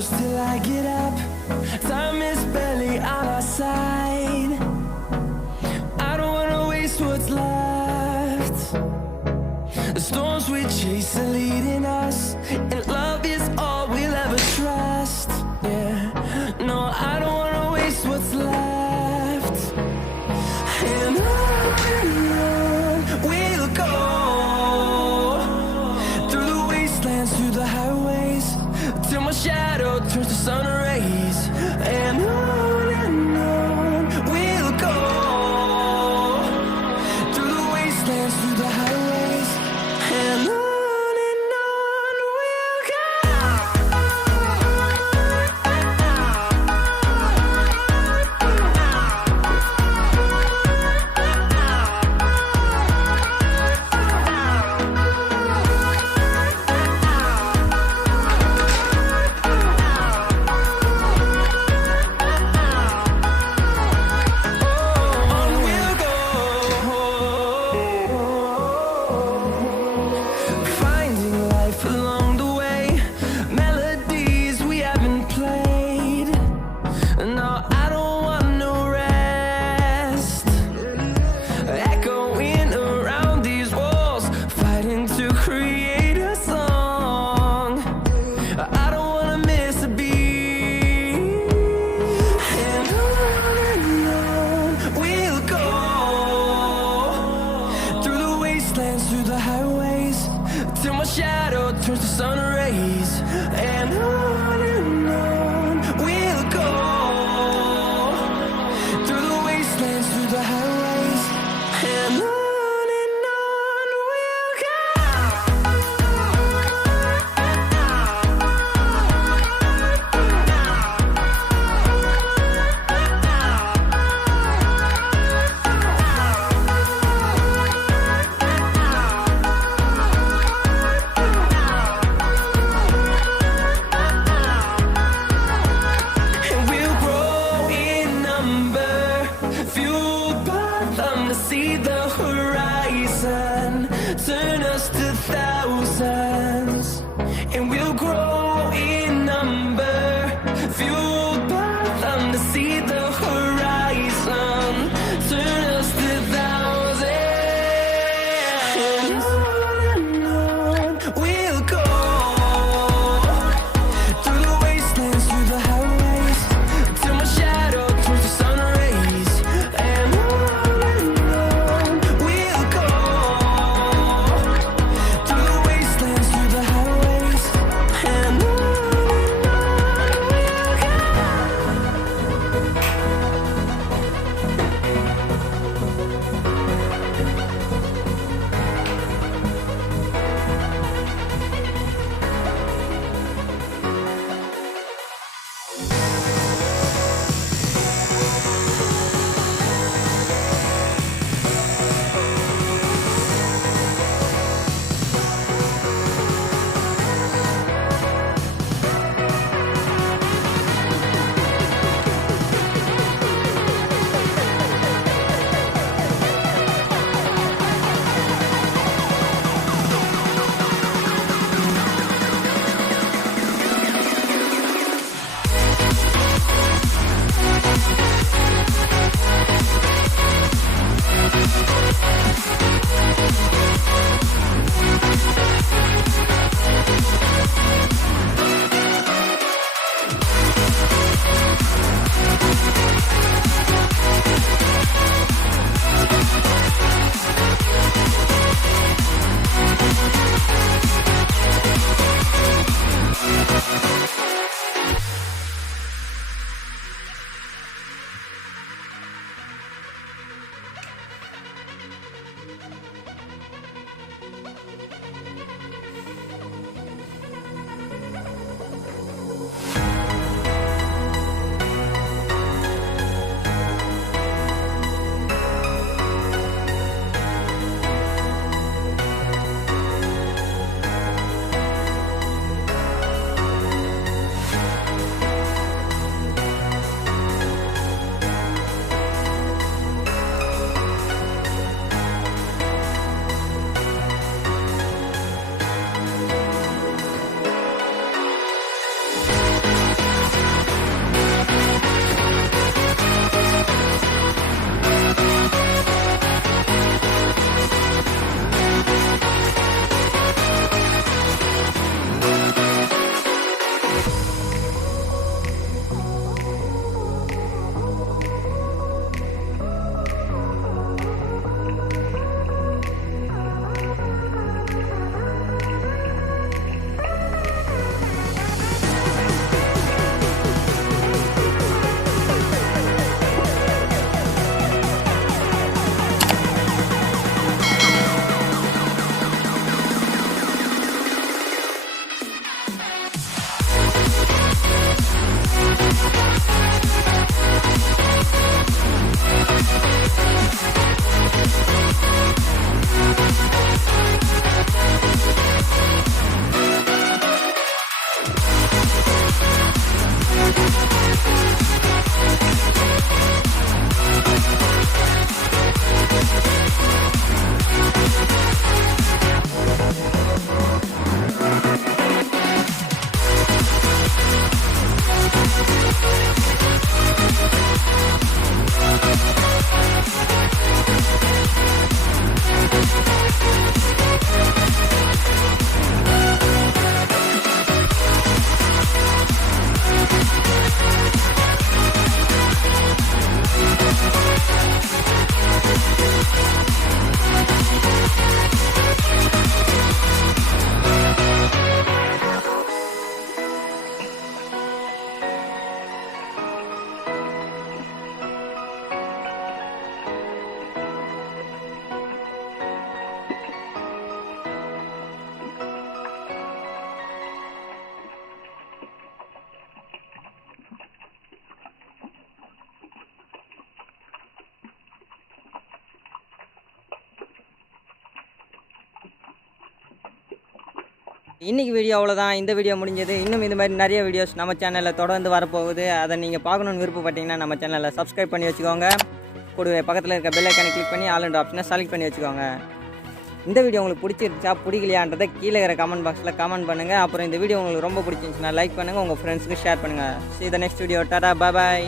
close till I get up. Time is barely on our side. I don't wanna waste what's left. The storms we chase are leading us, and love is all we'll ever trust. Yeah, no, I don't wanna waste what's left. And on we'll go, through the wastelands, through the highways, till my shadow turns to sun rays. And on we'll go, through the wastelands, through the highways, and on we'll go. Through the highways, till my shadow turns to sun rays. And on we'll go, through the wastelands, through the highways, and on we'll go. See the horizon, turn us to thousands, and we'll grow in number, fueled by them. To see the horizon, turn us to thousands, and on we'll go, through the wastelands, through the highways, till my shadow turns to sun rays. And இன்றைக்கி வீடியோ அவ்வளோதான். இந்த வீடியோ முடிஞ்சது. இன்னும் இது மாதிரி நிறைய வீடியோஸ் நம்ம சேனலில் தொடர்ந்து வரப்போகுது. அதை நீங்கள் பார்க்கணுன்னு விருப்பப்பட்டீங்கன்னா நம்ம சேனலில் சப்ஸ்கிரைப் பண்ணி வச்சுக்கோங்க. கூடவே பக்கத்தில் இருக்க பெல் ஐக்கானை கிளிக் பண்ணி ஆல் அண்ட் ஆப்ஷனை செலக்ட் பண்ணி வச்சுக்கோங்க. இந்த வீடியோ உங்களுக்கு பிடிச்சிருச்சா பிடிக்கலையான்றதை கீழே இருக்கிற கமெண்ட் பாக்ஸில் கமெண்ட் பண்ணுங்கள். அப்புறம் இந்த வீடியோ உங்களுக்கு ரொம்ப பிடிச்சிருந்துச்சுன்னா லைக் பண்ணுங்கள், உங்கள் ஃப்ரெண்ட்ஸுக்கு ஷேர் பண்ணுங்கள். See you the next video. Tata, bye bye.